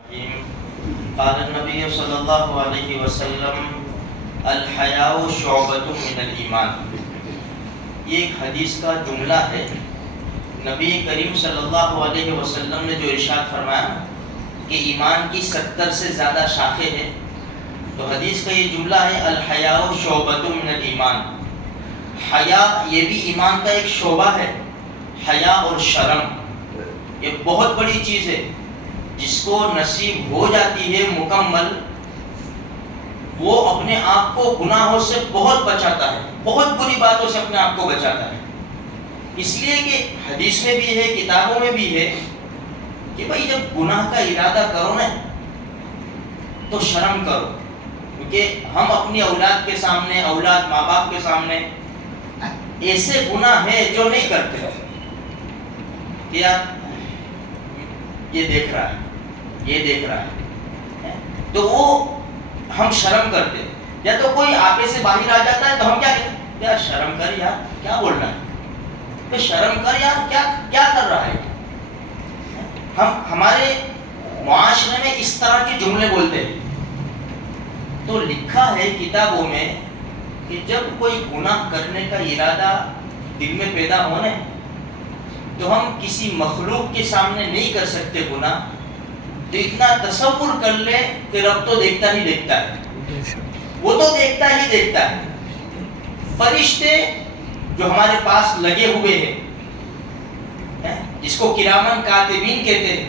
قال النبی صلی اللہ علیہ وسلم الحیاء شعبۃ من الایمان. یہ ایک حدیث کا جملہ ہے. نبی کریم صلی اللہ علیہ وسلم نے جو ارشاد فرمایا کہ ایمان کی 70 سے زیادہ شاخیں ہیں، تو حدیث کا یہ جملہ ہے الحیاء شعبۃ من الایمان. حیا یہ بھی ایمان کا ایک شعبہ ہے. حیا اور شرم یہ بہت بڑی چیز ہے. جس کو نصیب ہو جاتی ہے مکمل، وہ اپنے آپ کو گناہوں سے بہت بچاتا ہے، بہت بری باتوں سے اپنے آپ کو بچاتا ہے. اس لیے کہ حدیث میں بھی ہے، کتابوں میں بھی ہے کہ بھائی جب گناہ کا ارادہ کرو نا تو شرم کرو. کیونکہ ہم اپنی اولاد کے سامنے، اولاد ماں باپ کے سامنے ایسے گناہ ہیں جو نہیں کرتے کہ یار یہ دیکھ رہا ہے، یہ دیکھ رہا ہے، تو وہ ہم شرم کرتے. یا تو کوئی آگے سے باہر آ جاتا ہے تو ہم کیا کہتے ہیں، یار شرم کر یار، کیا بول رہا ہے، شرم کر یار، کیا کر رہا ہے. ہم ہمارے معاشرے میں اس طرح کے جملے بولتے ہیں. تو لکھا ہے کتابوں میں کہ جب کوئی گناہ کرنے کا ارادہ دل میں پیدا ہونے تو ہم کسی مخلوق کے سامنے نہیں کر سکتے گناہ. تو اتنا تصور کر لے کہ رب تو دیکھتا ہی دیکھتا ہے، وہ تو دیکھتا ہی دیکھتا ہے. فرشتے جو ہمارے پاس لگے ہوئے ہیں، جس کو کرامن کاتبین کہتے ہیں،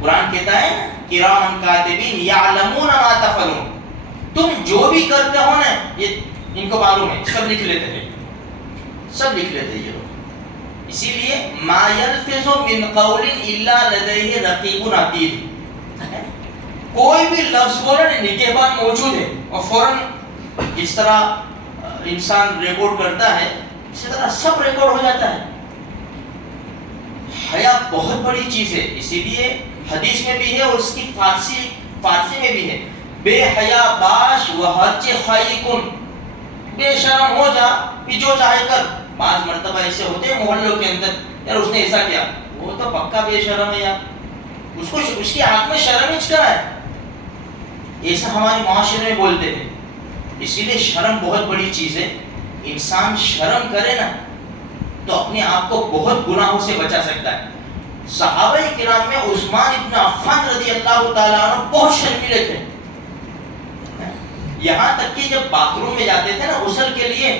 قرآن کہتا ہے کرامن کاتبین یعلمون ما تفعلون. تم جو بھی کرتے ہو نا یہ ان کو معلوم ہے، سب لکھ لیتے ہیں، سب لکھ لیتے ہیں یہ لوگ. اسی لیے ما یلفظ من قول الا لدیہ رقیب عتید. کوئی بھی لفظ بولے نگہبان موجود ہے، اور فوراً جس طرح انسان ریکارڈ کرتا ہے اسی طرح سب ریکارڈ ہو جاتا ہے. حیا بہت بڑی چیز ہے. اسی لیے حدیث میں بھی ہے اور اس کی فارسی میں بھی ہے، بے حیا باش و ہرچ خائی کن. بے شرم ہو جا کہ جو چاہے کر. بعض مرتبہ ایسے ہوتے ہیں محلوں کے اندر، یار اس نے ایسا کیا، وہ تو پکا بے شرم ہے یار، اس کی آنکھ میں شرم ہچ کیا ہے. ایسا ہمارے معاشرے میں بولتے ہیں. اسی لیے شرم بہت بڑی چیز ہے. انسان شرم کرے نا تو اپنے آپ کو بہت گناہوں سے بچا سکتا ہے. صحابہ کرام میں عثمان ابن عفان رضی اللہ تعالیٰ عنہ بہت شرمیلے تھے. یہاں تک کہ جب باتھ روم میں جاتے تھے نا غسل کے لیے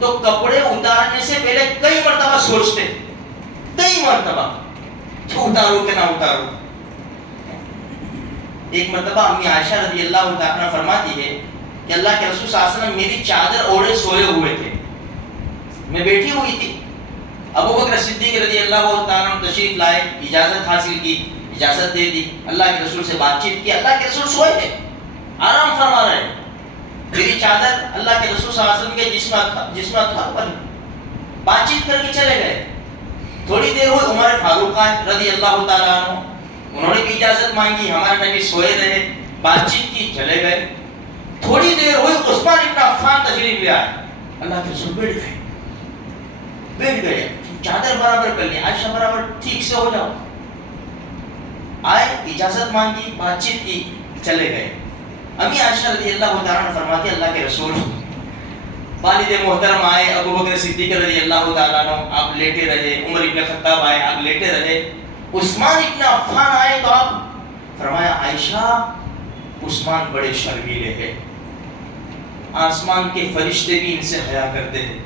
تو کپڑے اتارنے سے پہلے کئی مرتبہ سوچتے، کئی مرتبہ کہ اتارو کہ نہ اتارو. ایک مرتبہ امی عائشہ رضی اللہ تعالیٰ فرماتی ہے کہ اللہ کے رسول صلی اللہ علیہ وسلم میری چادر اوڑھے سوئے ہوئے تھے، میں بیٹھی ہوئی تھی. ابو بکر صدیق رضی اللہ تعالیٰ تشریف لائے، اجازت حاصل کی، اجازت دے دی، اللہ کے رسول سے بات چیت کی. اللہ کے رسول سوئے تھے، آرام فرما رہے. میری چادر اللہ کے رسول صلی اللہ علیہ وسلم کے جسم پر بات چیت کر کے چلے گئے. تھوڑی دیر ہوئی، عمر فاروق رضی اللہ تعالیٰ عنہ، انہوں نے بھی اجازت مانگی، ہمارے نبی سوئے رہے، بات چیت کی، چلے گئے. تھوڑی دیر ہوئی، عثمان ابن عفان تشریف لے آئے. اللہ کے رسول بیٹھ گئے، چادر برابر کر لی، عائشہ برابر ٹھیک سے ہو جاؤ. آئے، اجازت مانگی، بات چیت کی، چلے گئے. امی عائشہ رضی اللہ تعالیٰ عنہ فرماتی اللہ کے رسول والد محترم آئے، ابو بکر صدیق رضی اللہ تعالیٰ عنہ آپ لیٹے رہے، عمر ابن خطاب آئے آپ لیٹے رہے، عثمان ابن عفان آئے تو آپ فرمایا عائشہ عثمان بڑے شرمیلے ہیں، آسمان کے فرشتے بھی ان سے حیا کرتے ہیں.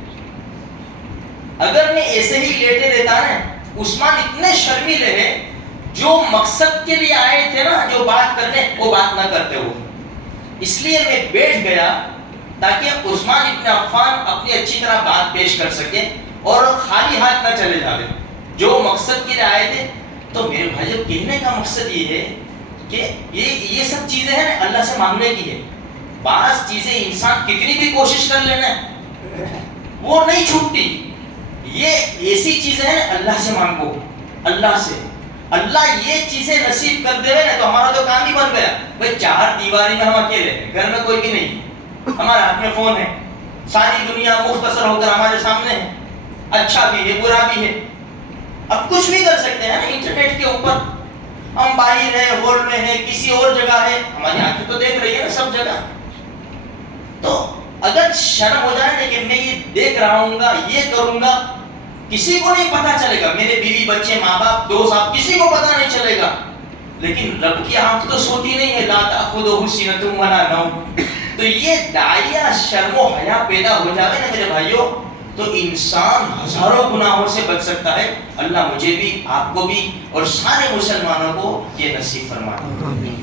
اگر میں ایسے ہی لیٹے رہتا نا، عثمان اتنے شرمیلے ہیں، جو مقصد کے لیے آئے تھے نا، جو بات کرنے وہ بات نہ کرتے ہو. اس لیے میں بیٹھ گیا تاکہ عثمان ابن عفان اپنی اچھی طرح بات پیش کر سکے اور خالی ہاتھ نہ چلے جاوے جو مقصد کے لیے آئے تھے. تو میرے بھائیو کہنے کا مقصد یہ ہے کہ یہ سب چیزیں ہیں اللہ سے مانگنے کی ہے. بعض چیزیں انسان کتنی بھی کوشش کر لینا وہ نہیں چھوٹتی. یہ ایسی چیزیں ہیں اللہ سے مانگو، اللہ سے. اللہ یہ چیزیں نصیب کر دے نا تو ہمارا تو کام ہی بن گیا. بھائی چار دیواری میں ہم اکیلے ہیں، گھر میں کوئی بھی نہیں، ہمارے ہاتھ میں فون ہے، ساری دنیا مختصر ہو کر ہمارے سامنے ہے، اچھا بھی ہے برا بھی ہے. اب کچھ بھی کر سکتے ہیں نا انٹرنیٹ کے اوپر. ہم باہر ہیں، ہال میں ہیں، کسی اور جگہ ہے، ہماری آنکھیں تو دیکھ رہی ہے نا سب جگہ. تو اگر شرم ہو جائے نا کہ میں یہ دیکھ رہا ہوں گا، یہ کروں گا، کسی کو نہیں پتا چلے گا، میرے بیوی بچے ماں باپ دوست آپ کسی کو پتا نہیں چلے گا، لیکن رب کی آنکھ تو سوتی نہیں ہے، لا تأخذہ سنۃ ولا نوم. تو یہ داعیہ شرم و حیا پیدا ہو جائے نا میرے بھائیوں، تو انسان ہزاروں گناہوں سے بچ سکتا ہے. اللہ مجھے بھی، آپ کو بھی، اور سارے مسلمانوں کو یہ نصیب فرمائے.